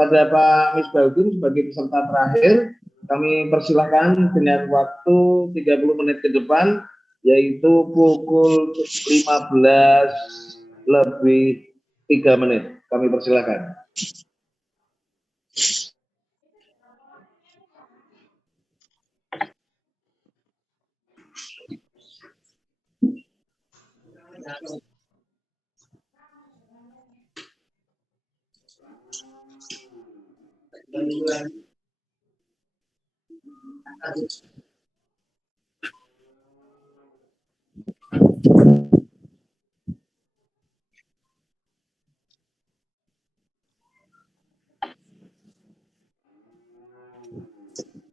kepada Pak Misbahuddin sebagai peserta terakhir, kami persilahkan dengan waktu 30 menit ke depan, yaitu pukul 15 lebih 3 menit. Kami persilahkan.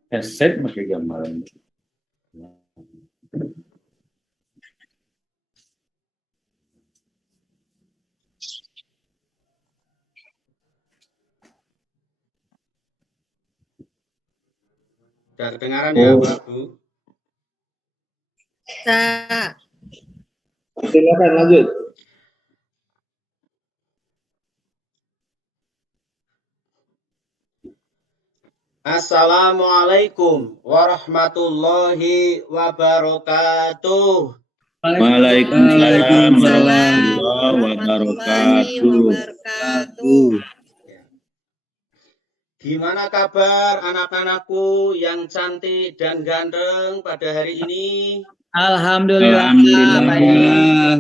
Headset pakai gambaran. Sudah kedengaran ya Pak Bu? Silakan lanjut. Assalamualaikum warahmatullahi wabarakatuh. Waalaikumsalam warahmatullahi wabarakatuh. Gimana kabar anak-anakku yang cantik dan ganteng pada hari ini? Alhamdulillah.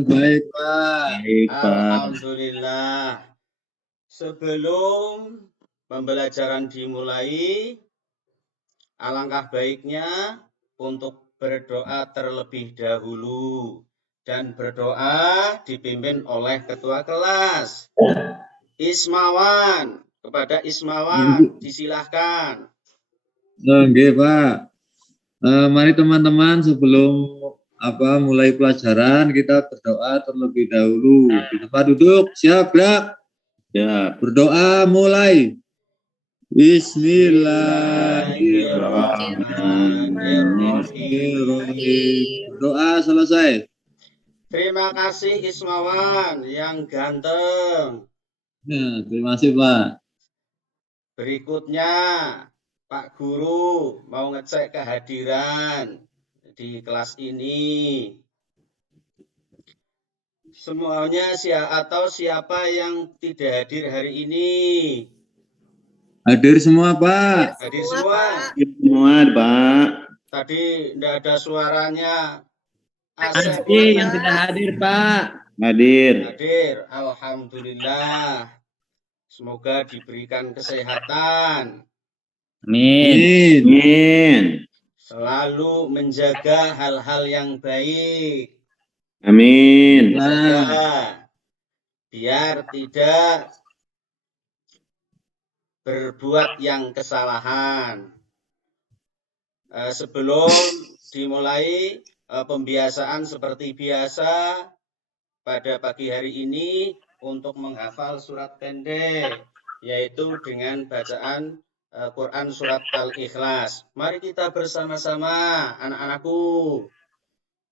Baik, Pak. Alhamdulillah. Sebelum pembelajaran dimulai, alangkah baiknya untuk berdoa terlebih dahulu. Dan berdoa dipimpin oleh ketua kelas. Ismawan, kepada Ismawan, disilahkan. Oke, Pak. Mari teman-teman sebelum mulai pelajaran kita berdoa terlebih dahulu. Di tempat duduk, siap, Gerak? Ya. Berdoa mulai. Bismillahirrahmanirrahim. Berdoa selesai. Terima kasih Ismawan yang ganteng. Nah, terima kasih, Pak. Berikutnya Pak Guru mau ngecek kehadiran di kelas ini. Semuanya siapa yang tidak hadir hari ini? Hadir semua, Pak. Hadir semua. Semua, Pak. Tadi tidak ada suaranya. Yang tidak hadir, Pak. Hadir. Alhamdulillah. Semoga diberikan kesehatan. Amin. Selalu menjaga hal-hal yang baik. Amin. Biar tidak berbuat yang kesalahan. Sebelum dimulai pembiasaan seperti biasa pada pagi hari ini untuk menghafal surat pendek, yaitu dengan bacaan Quran surat Al-Ikhlas. Mari kita bersama-sama anak-anakku.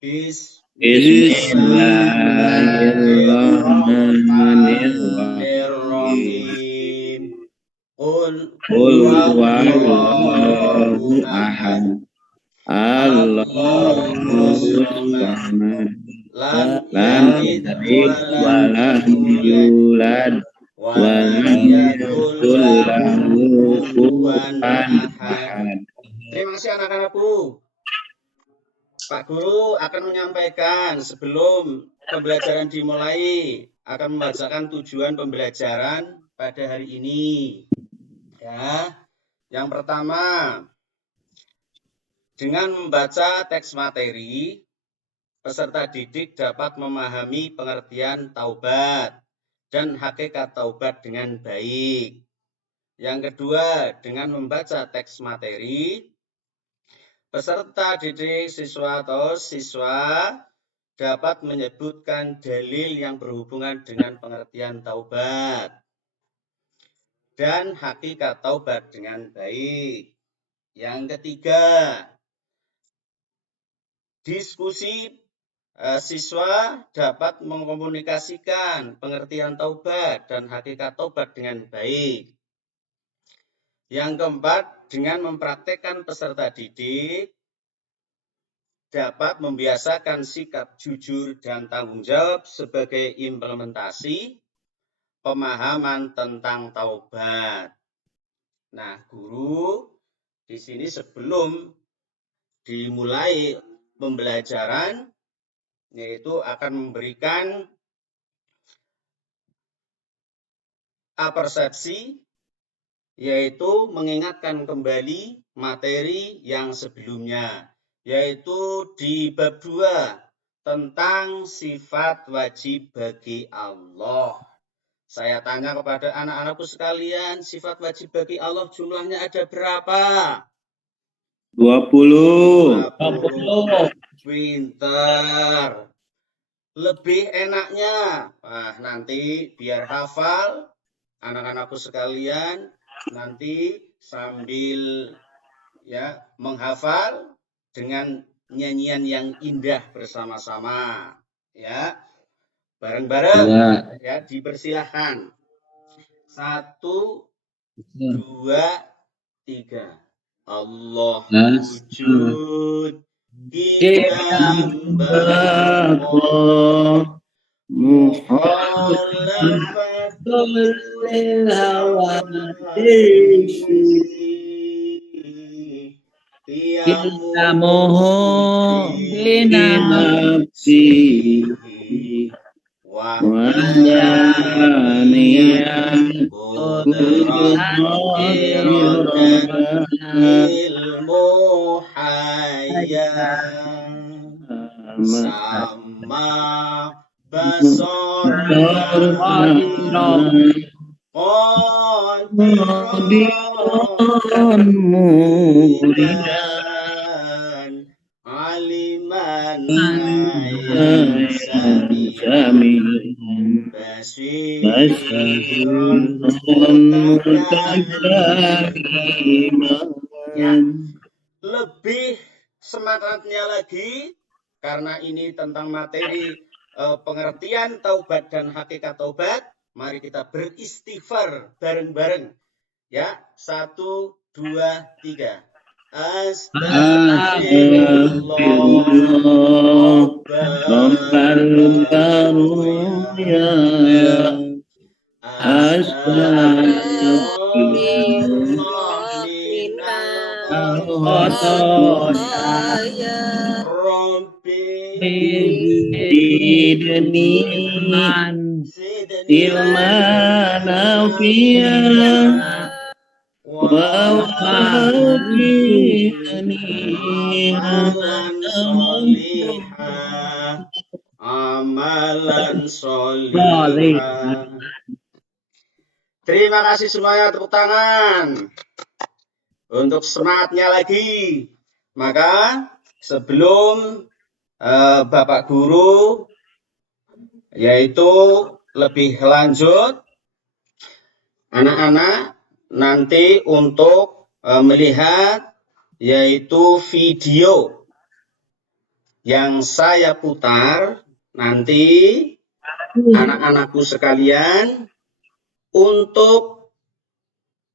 Bismillahirrahmanirrahim. Qul huwallahu ahad. Allahus samad. Lam yalid wa lam yulad wa lam yakul lahu kufuwan ahad. Terima kasih anak-anakku. Pak Guru akan menyampaikan sebelum pembelajaran dimulai, akan membacakan tujuan pembelajaran pada hari ini. Ya, yang pertama, dengan membaca teks materi, peserta didik dapat memahami pengertian taubat dan hakikat taubat dengan baik. Yang kedua, dengan membaca teks materi, peserta didik siswa dapat menyebutkan dalil yang berhubungan dengan pengertian taubat dan hakikat taubat dengan baik. Yang ketiga, diskusi siswa dapat mengkomunikasikan pengertian taubat dan hakikat taubat dengan baik. Yang keempat, dengan mempraktekkan peserta didik dapat membiasakan sikap jujur dan tanggung jawab sebagai implementasi pemahaman tentang taubat. Nah, guru di sini sebelum dimulai pembelajaran yaitu akan memberikan persepsi, yaitu mengingatkan kembali materi yang sebelumnya, yaitu di bab 2 tentang sifat wajib bagi Allah. Saya tanya kepada anak-anakku sekalian, sifat wajib bagi Allah jumlahnya ada berapa? 20. 20. Pinter. Lebih enaknya, nanti biar hafal, anak-anakku sekalian, nanti sambil ya menghafal dengan nyanyian yang indah bersama-sama, ya bareng-bareng, ya dipersilahkan. 1, 2, 3. Allah wujud kita Allah mukhalafatul hawa Ilamuhu binafsi wahdaniyan ilmu hayat sama basor qadiran muridan aliman sami'an basirun lebih semangatnya lagi karena ini tentang materi pengertian taubat dan hakikat taubat. Mari kita beristighfar bareng-bareng. Ya, 1, 2, 3. Astagfirullah Rabbal Baruya Astagfirullah Sidni ilman afiyah amalan solihah. Terima kasih semuanya, tepuk tangan untuk semangatnya lagi. Maka sebelum Bapak Guru yaitu lebih lanjut, anak-anak nanti untuk melihat yaitu video yang saya putar, nanti anak-anakku sekalian untuk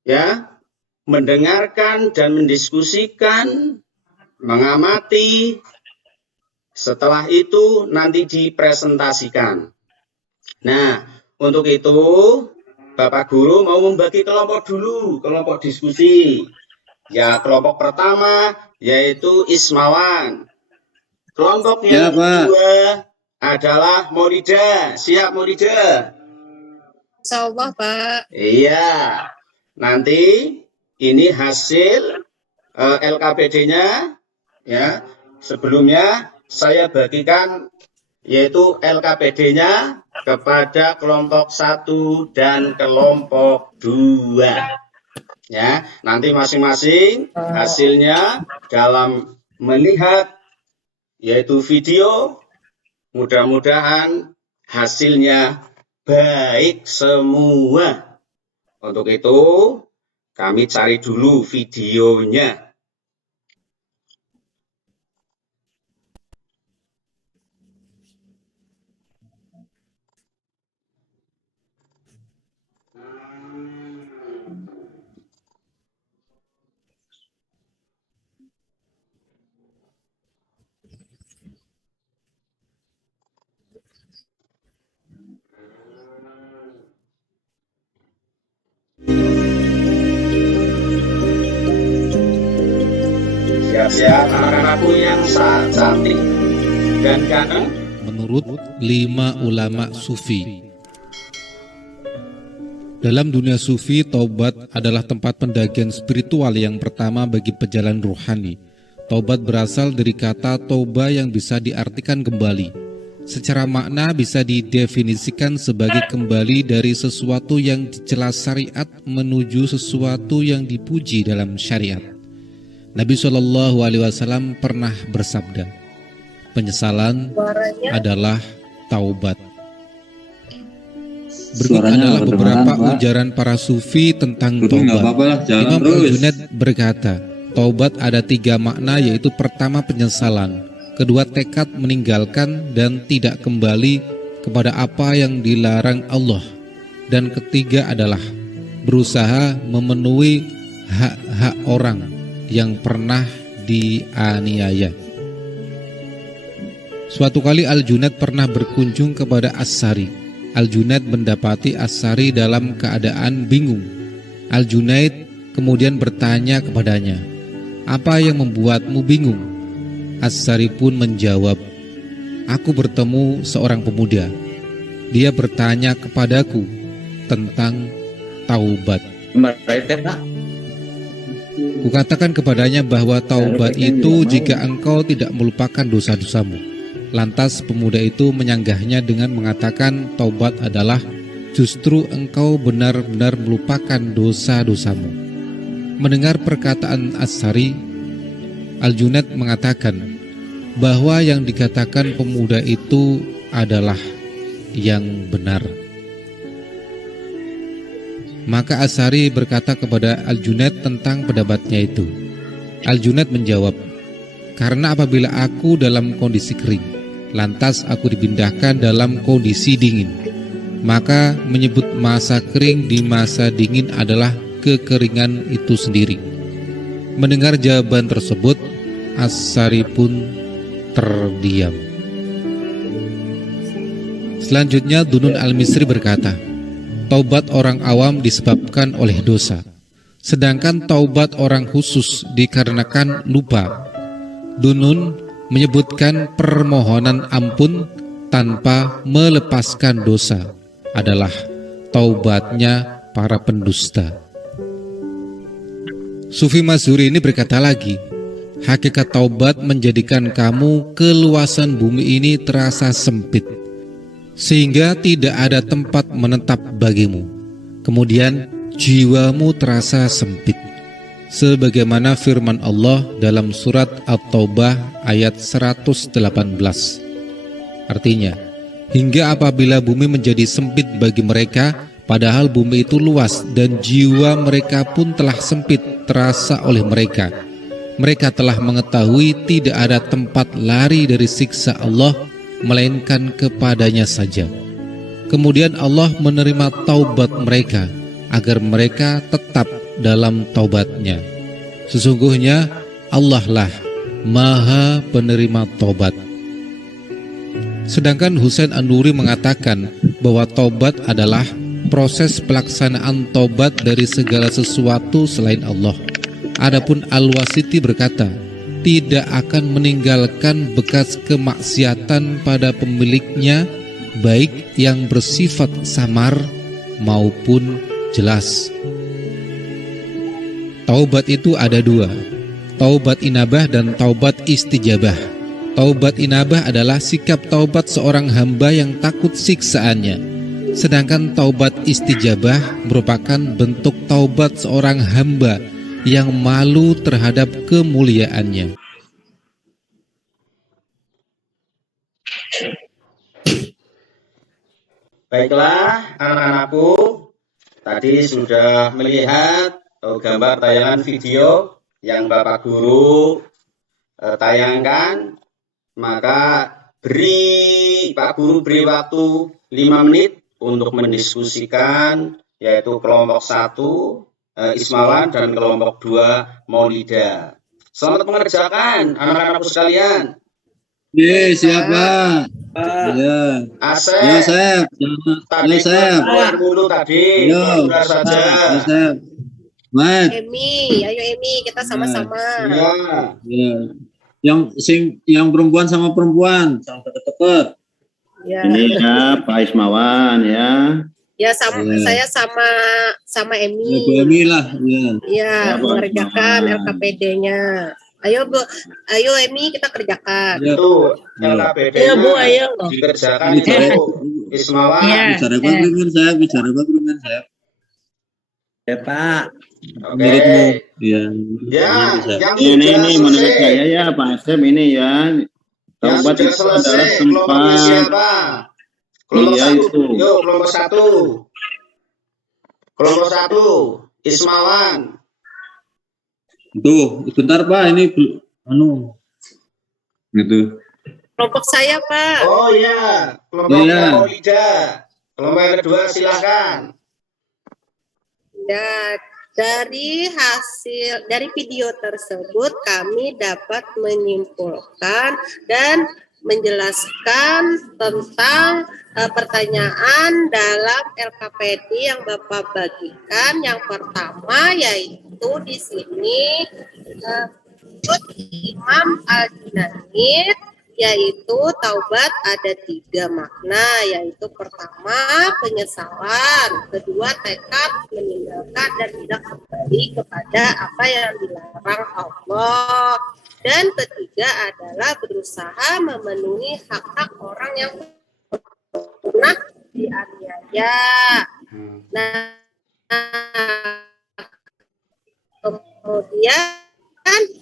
ya mendengarkan dan mendiskusikan, mengamati. Setelah itu nanti dipresentasikan. Nah, untuk itu Bapak Guru mau membagi kelompok dulu, kelompok diskusi. Ya, kelompok pertama yaitu Ismawan. Kelompok yang kedua adalah Maulida. Siap Maulida? Insyaallah, Pak. Iya. Nanti ini hasil LKPD-nya ya. Sebelumnya saya bagikan yaitu LKPD-nya kepada kelompok 1 dan kelompok 2. Ya, nanti masing-masing hasilnya dalam melihat yaitu video, mudah-mudahan hasilnya baik semua. Untuk itu kami cari dulu videonya. ya anak-anakku yang cantik dan ganteng. Menurut 5 ulama sufi, dalam dunia sufi, taubat adalah tempat pendakian spiritual yang pertama bagi pejalan rohani. Taubat berasal dari kata toba yang bisa diartikan kembali. Secara makna bisa didefinisikan sebagai kembali dari sesuatu yang dicela syariat menuju sesuatu yang dipuji dalam syariat. Nabi SAW pernah bersabda, penyesalan Suaranya adalah taubat. Berikut Suaranya adalah kedengaran, beberapa Pak. ujaran para sufi tentang Itu nggak taubat. apa-apa lah, jalan Imam terus. Al-Junaid berkata, taubat ada 3 makna, yaitu pertama penyesalan, kedua tekad meninggalkan dan tidak kembali kepada apa yang dilarang Allah, dan ketiga adalah berusaha memenuhi hak-hak orang yang pernah dianiaya. Suatu kali Al-Junaid pernah berkunjung kepada As-Sari. Al-Junaid mendapati As-Sari dalam keadaan bingung. Al-Junaid kemudian bertanya kepadanya, "Apa yang membuatmu bingung?" As-Sari pun menjawab, "Aku bertemu seorang pemuda. Dia bertanya kepadaku tentang taubat. Kukatakan kepadanya bahwa taubat itu jika engkau tidak melupakan dosa-dosamu." Lantas pemuda itu menyanggahnya dengan mengatakan taubat adalah justru engkau benar-benar melupakan dosa-dosamu. Mendengar perkataan As-Sari, Al-Junaid mengatakan bahwa yang dikatakan pemuda itu adalah yang benar. Maka As-Sari berkata kepada Al-Junaid tentang pendapatnya itu. Al-Junaid menjawab, "Karena apabila aku dalam kondisi kering, lantas aku dipindahkan dalam kondisi dingin, maka menyebut masa kering di masa dingin adalah kekeringan itu sendiri." Mendengar jawaban tersebut, As-Sari pun terdiam. Selanjutnya Dunun Al-Misri berkata, taubat orang awam disebabkan oleh dosa, sedangkan taubat orang khusus dikarenakan lupa. Dunun menyebutkan permohonan ampun tanpa melepaskan dosa adalah taubatnya para pendusta. Sufi Mazhuri ini berkata lagi, hakikat taubat menjadikan kamu keluasan bumi ini terasa sempit, sehingga tidak ada tempat menetap bagimu. Kemudian jiwamu terasa sempit, sebagaimana firman Allah dalam surat At-Taubah ayat 118. Artinya, hingga apabila bumi menjadi sempit bagi mereka, padahal bumi itu luas dan jiwa mereka pun telah sempit terasa oleh mereka. Mereka telah mengetahui tidak ada tempat lari dari siksa Allah melainkan kepadanya saja. Kemudian Allah menerima taubat mereka agar mereka tetap dalam taubatnya. Sesungguhnya Allah lah Maha penerima taubat. Sedangkan Husain An-Nuri mengatakan bahwa taubat adalah proses pelaksanaan taubat dari segala sesuatu selain Allah. Adapun Al-Wasiti berkata, tidak akan meninggalkan bekas kemaksiatan pada pemiliknya, baik yang bersifat samar maupun jelas. Taubat itu ada 2, taubat inabah dan taubat istijabah. Taubat inabah adalah sikap taubat seorang hamba yang takut siksaannya. Sedangkan taubat istijabah merupakan bentuk taubat seorang hamba yang malu terhadap kemuliaannya. Baiklah anak-anakku, tadi sudah melihat gambar tayangan video yang Bapak Guru tayangkan. Maka Pak Guru beri waktu 5 menit untuk mendiskusikan, yaitu kelompok 1 Ismawan dan kelompok 2 Maulida. Selamat mengerjakan anak-anakku sekalian. Ye, siapa? Ya. Asep. Ya, Sep. Tadi Ya, Sep. keluar dulu tadi. Yo. Keluar saja. Ya, Sep. Mat. Emi, ayo Emi, kita sama-sama. Ya. Ya. Yang perempuan sama perempuan, sama deket-deket. Ya, Ini ya Pak Ismawan ya. ya sama, Ya. saya sama Ya, Bu Emi. Emi lah. Ya. Ya, Ya, Pak mengerjakan Ismawan. LKPD-nya. Ayo Emi, kita kerjakan. Ya. Itu Ya. LKPD-nya ayo. dikerjakan Ini itu saya- Ismawan. Bicara apa dengan saya? Bicara apa dengan saya? Ya Pak. Oke. Menurutmu? Ya. Ya, yang Ini sudah menurut selesai. saya ya Pak Asep ini ya. Yang Taubat sudah itu adalah selesai. Kelompoknya tempat. siapa? Kelompok Iya, satu. itu. Yuk, kelompok satu. Kelompok satu. Ismawan. Tuh, sebentar Pak, ini gitu. Kelompok saya, Pak. Oh iya, kelompok Iya. Maulida. Kelompok yang kedua silahkan. Ya, dari video tersebut kami dapat menyimpulkan dan menjelaskan tentang pertanyaan dalam LKPD yang Bapak bagikan. Yang pertama yaitu di sini Imam Al-Junaid, yaitu taubat ada 3 makna, yaitu pertama penyesalan, kedua tekad meninggalkan dan tidak kembali kepada apa yang dilarang Allah, dan ketiga adalah berusaha memenuhi hak-hak orang yang pernah dianiaya. Nah, kemudian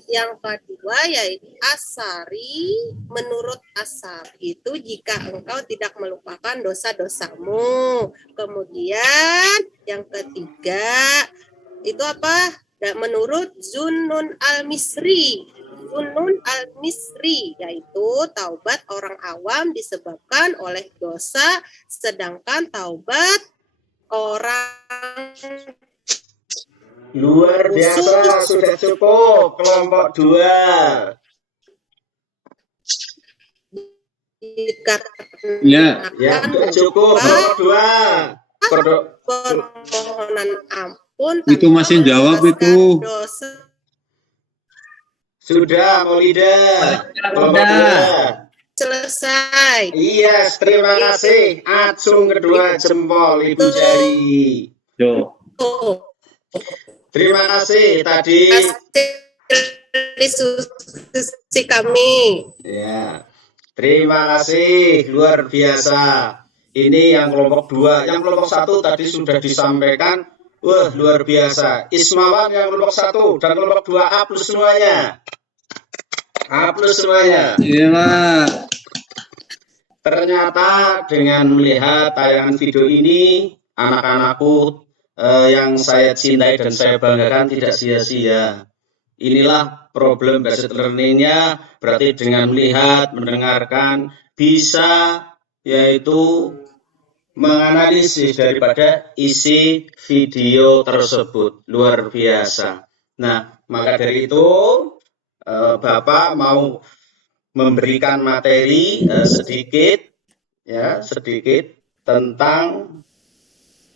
yang kedua yaitu Asari. Menurut Asari itu jika engkau tidak melupakan dosa-dosamu. Kemudian yang ketiga itu apa? Menurut Zunnun Al-Misri. Zunnun Al-Misri yaitu taubat orang awam disebabkan oleh dosa, sedangkan taubat orang Luar biasa, sudah cukup. Kelompok 2. Ya. Ya, sudah cukup. Kelompok 2. permohonan ampun Itu masih jawab itu. dosa. Sudah, Maulida. Kelompok 2. Selesai. Iya, terima kasih. Acung kedua jempol, Ibu jari. Yo. Oh, Terima kasih tadi. diskusi kami. Ya, terima kasih, luar biasa. Ini yang kelompok 2. Yang kelompok 1 tadi sudah disampaikan. Wah, luar biasa. Ismawan yang kelompok 1 dan kelompok 2 A plus semuanya. A plus semuanya. Iya Pak. Ternyata dengan melihat tayangan video ini, anak-anakku yang saya cintai dan saya banggakan tidak sia-sia. Inilah problem based learning-nya, berarti dengan melihat, mendengarkan, bisa yaitu menganalisis daripada isi video tersebut. Luar biasa. Nah, maka dari itu Bapak mau memberikan materi sedikit tentang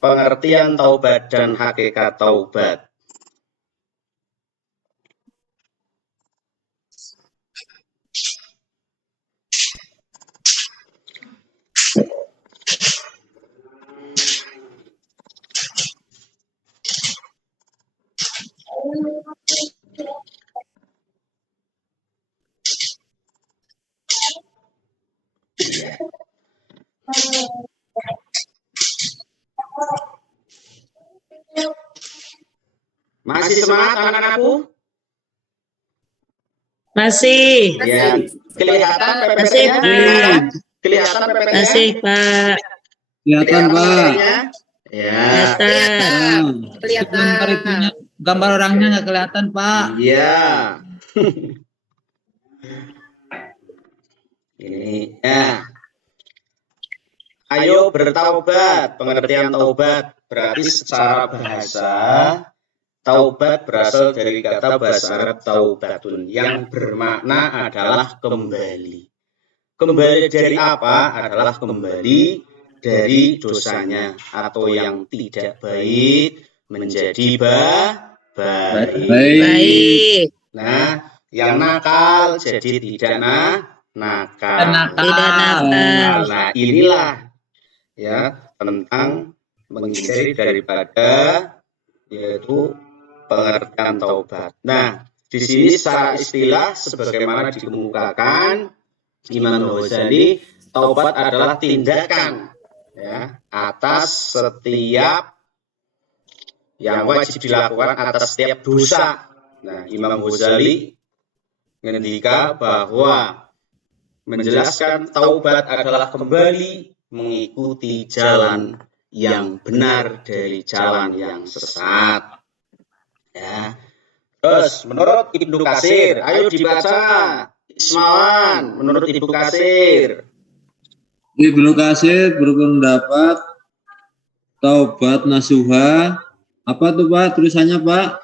pengertian taubat dan hakikat taubat. Masih semangat anak-anakku? Masih. Ya, kelihatan Masih, PPT-nya? Pak. Kelihatan PPT-nya? Masih, Pak. Kelihatan Pak. PPT-nya? Ya. Kelihatan. Kelihatan. Gambar orangnya nggak kelihatan, Pak. Iya. Ini ya. Ayo bertaubat. Pengertian taubat berarti secara bahasa taubat berasal dari kata bahasa Arab taubatun yang bermakna adalah kembali. Kembali dari apa? Adalah kembali dari dosanya atau yang tidak baik menjadi baik. Baik. Nah, yang nakal jadi tidak nakal. Tidak nakal. Nah, inilah ya tentang menghindari daripada yaitu pengertian taubat. Nah, di sini secara istilah sebagaimana dikemukakan Imam Ghazali, taubat adalah tindakan ya atas setiap yang wajib dilakukan atas setiap dosa. Nah, Imam Ghazali mengendika bahwa menjelaskan taubat adalah kembali mengikuti jalan yang benar dari jalan yang sesat. Ya. Terus menurut Ibnu Katsir, ayo dibaca Ismawan menurut Ibnu Katsir. Ibnu Katsir berpendapat taubat nasuha. Apa tuh Pak tulisannya Pak?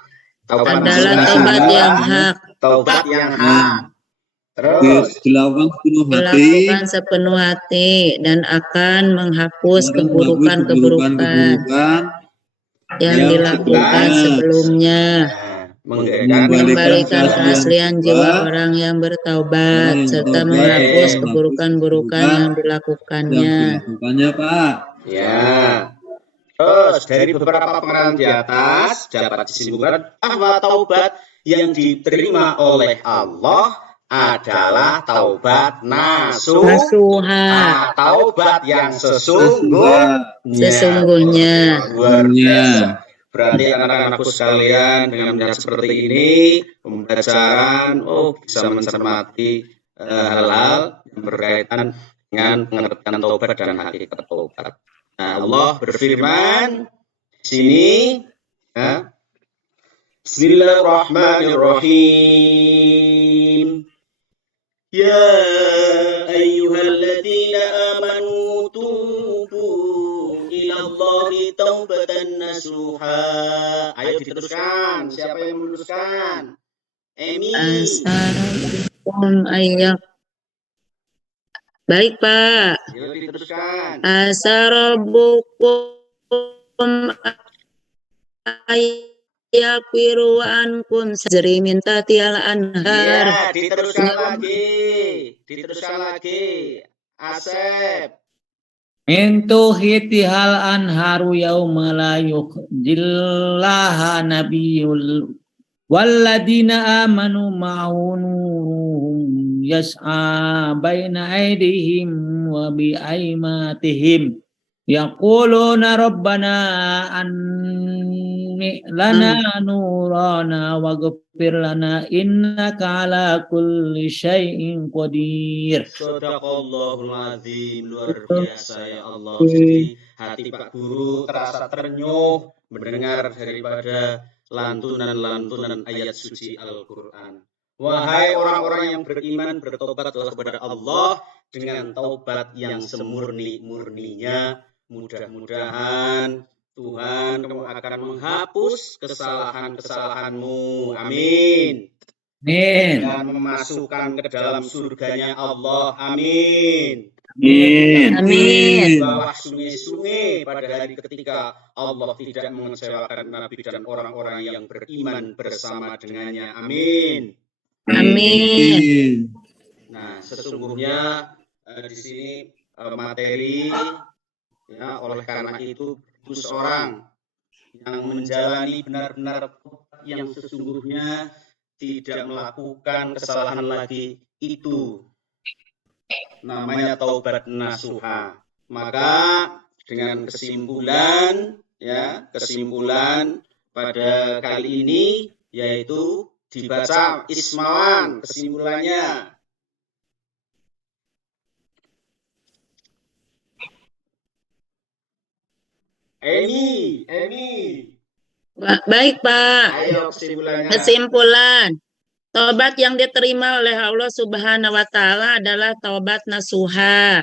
Taubat Adalah nasuha. taubat yang hak. Taubat yang hak. Terus Dilakukan sepenuh hati. Dilakukan sepenuh hati dan akan menghapus keburukan-keburukan yang dilakukan sebelumnya. Mengembalikan Mengembalikan keaslian jiwa orang yang bertaubat serta menghapus keburukan-keburukan yang dilakukannya. Pak. ya. Terus dari beberapa pengertian di atas dapat disimpulkan bahwa taubat yang diterima oleh Allah adalah taubat Nasuha. taubat yang sesungguhnya. Luar biasa. Berarti anak-anakku sekalian dengan melihat seperti ini, pembelajaran bisa mencermati hal-hal yang berkaitan dengan pengertian taubat dan hakikat taubat. Nah, Allah berfirman di sini, ya, Bismillahirrahmanirrahim. Ya ayyuhalladzina amanu tubu ilallahi taubatan nasuha. Ayo diteruskan. Siapa yang meneruskan? Emi. Asarabukum ayyak. Baik Pak. Ayo diteruskan. Asarabukum ayyafiru ankum sajri min tahtial anhar. Ya, diteruskan lagi. Asep. Mintu hitihal anharu yauma la yukhjillaha nabiyul walladina amanu ma'unuhum yas'a baina aydihim wa bi aimatihim yaquluna rabbana anni lana nurana waghfir lana innaka ala kulli syai'in qadir. Shadaqallahul azim. Luar biasa ya Allah. Jadi hati Pak Guru terasa ternyuh mendengar daripada lantunan-lantunan ayat suci Al-Quran. Wahai orang-orang yang beriman, bertobatlah kepada Allah dengan taubat yang semurni-murninya. Mudah-mudahan Tuhan kamu akan menghapus kesalahan-kesalahanmu. Amin. Amin. Dan memasukkan ke dalam surganya Allah. Amin. Amin. Bawah sungai-sungai pada hari ketika Allah tidak mengecewakan Nabi dan orang-orang yang beriman bersama dengannya. Amin. Amin. Nah, sesungguhnya di sini materi ya, oleh karena itu seorang yang menjalani benar-benar yang sesungguhnya tidak melakukan kesalahan lagi, itu namanya taubat nasuha. Maka dengan kesimpulan pada kali ini yaitu dibaca Ismawan kesimpulannya. Emi. Baik Pak. Ayo kesimpulannya. Kesimpulan. Taubat yang diterima oleh Allah Subhanahu wa taala adalah taubat nasuha.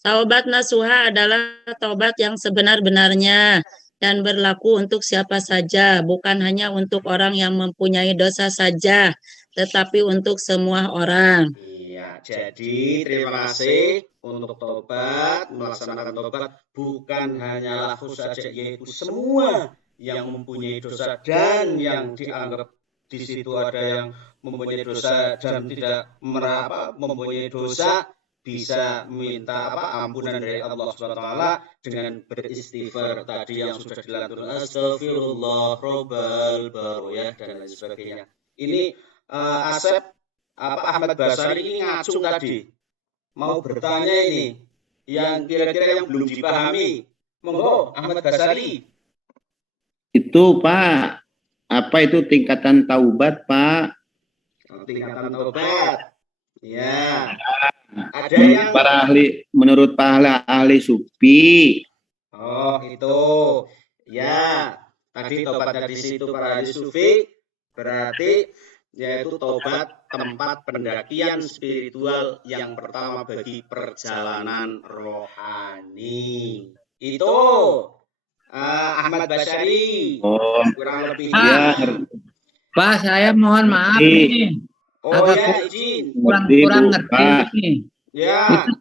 Taubat nasuha adalah taubat yang sebenar-benarnya dan berlaku untuk siapa saja, bukan hanya untuk orang yang mempunyai dosa saja, tetapi untuk semua orang. Iya, jadi terima kasih untuk taubat, melaksanakan taubat bukan hanya lafaz saja, yaitu semua yang mempunyai dosa dan yang dianggap di situ ada yang mempunyai dosa dan tidak mempunyai dosa, bisa minta ampunan dari Allah SWT dengan beristighfar tadi yang sudah dilanturkan, astagfirullah robbal baro ya, dan lain sebagainya. Ini Asep Ahmad Basari ini ngacung tadi, mau bertanya ini yang kira-kira yang belum dipahami. Monggo Ahmad Basari. Itu Pak, apa itu tingkatan taubat Pak? Tingkatan taubat. Ya. Ada yang para ahli, menurut para ahli sufi. Oh, itu. Ya. Tadi taubat di situ para ahli sufi berarti yaitu taubat tempat pendakian spiritual yang pertama bagi perjalanan rohani. Itu Ahmad Basari. Oh, Kurang lebih. ya. Pak, saya mohon maaf nih. Oh agak ya, izin. kurang ngerti nih. Ya. Itu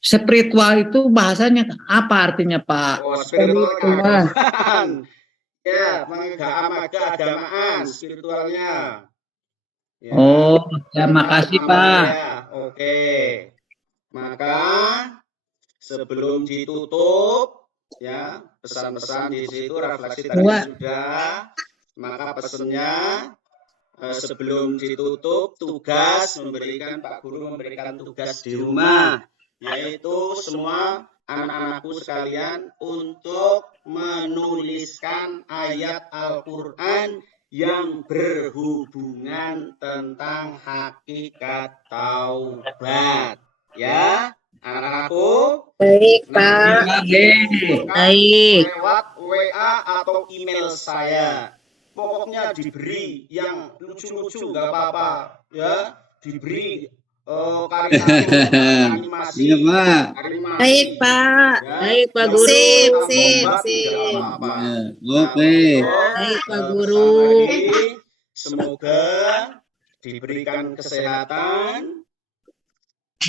spiritual itu bahasanya apa artinya Pak? Oh, spiritual keagamaan. Ya, keagamaan spiritualnya. Ya. Oh, ya makasih Pak. Ya, oke. Maka sebelum ditutup, ya pesan-pesan di situ refleksi tadi sudah. Maka pesannya sebelum ditutup tugas Pak Guru memberikan tugas di rumah, yaitu semua anak-anakku sekalian untuk menuliskan ayat Al-Quran yang berhubungan tentang hakikat taubat. Ya, anak-anakku. Baik, Pak. Baik. Lewat WA atau email saya. Pokoknya diberi yang lucu-lucu nggak apa-apa, ya. Diberi karikatur, animasi. Iya Pak. Animasi. Baik, Pak. Ya. Baik, Pak Guru. Sip. Oke. Baik, Pak Guru. Semoga diberikan kesehatan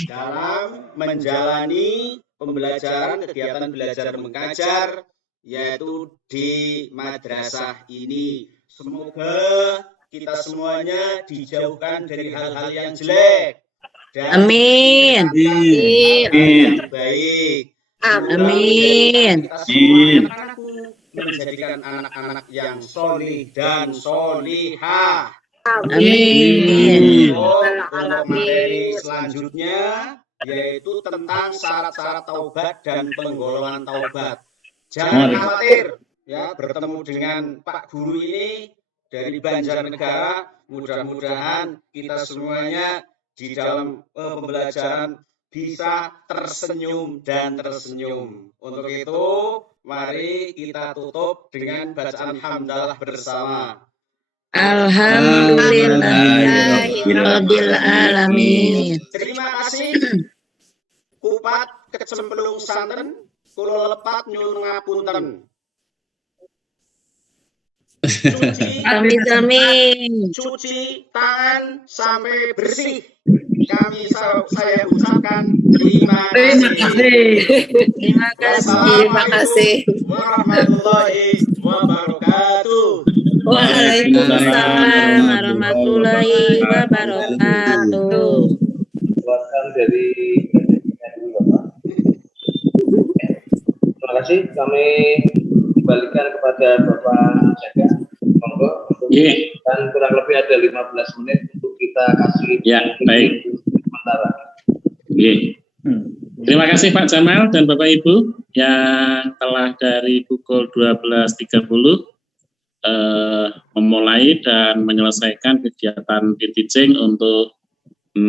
dalam menjalani pembelajaran kegiatan belajar mengajar yaitu di madrasah ini. Semoga kita semuanya dijauhkan dari hal-hal yang jelek dan Amin. baik. Amin. Kita semua menjadikan anak-anak yang solih dan solihah. Amin. Untuk materi selanjutnya yaitu tentang syarat-syarat taubat dan penggolongan taubat. Jangan khawatir, ya, bertemu dengan Pak Guru ini dari Banjarnegara. Mudah-mudahan kita semuanya di dalam pembelajaran bisa tersenyum dan tersenyum. Untuk itu, mari kita tutup dengan bacaan hamdalah bersama. Alhamdulillahirabbil alamin. Terima kasih. Kupat Kecemplung Santen, kulo lepat nyuwun ngapunten. Cuci tangan sampai bersih. Saya ucapkan terima kasih. Terima kasih. Warahmatullahi wabarakatuh. Waalaikumsalam warahmatullahi wabarakatuh. Buatkan dari terima kasih. Kami kembalikan kepada Bapak Jaga. Monggo untuk dan kurang lebih ada 15 menit untuk kita kasih. Ya, baik. Sementara. Terima kasih Pak Jamal dan Bapak Ibu yang telah dari pukul 12.30 memulai dan menyelesaikan kegiatan teaching untuk 6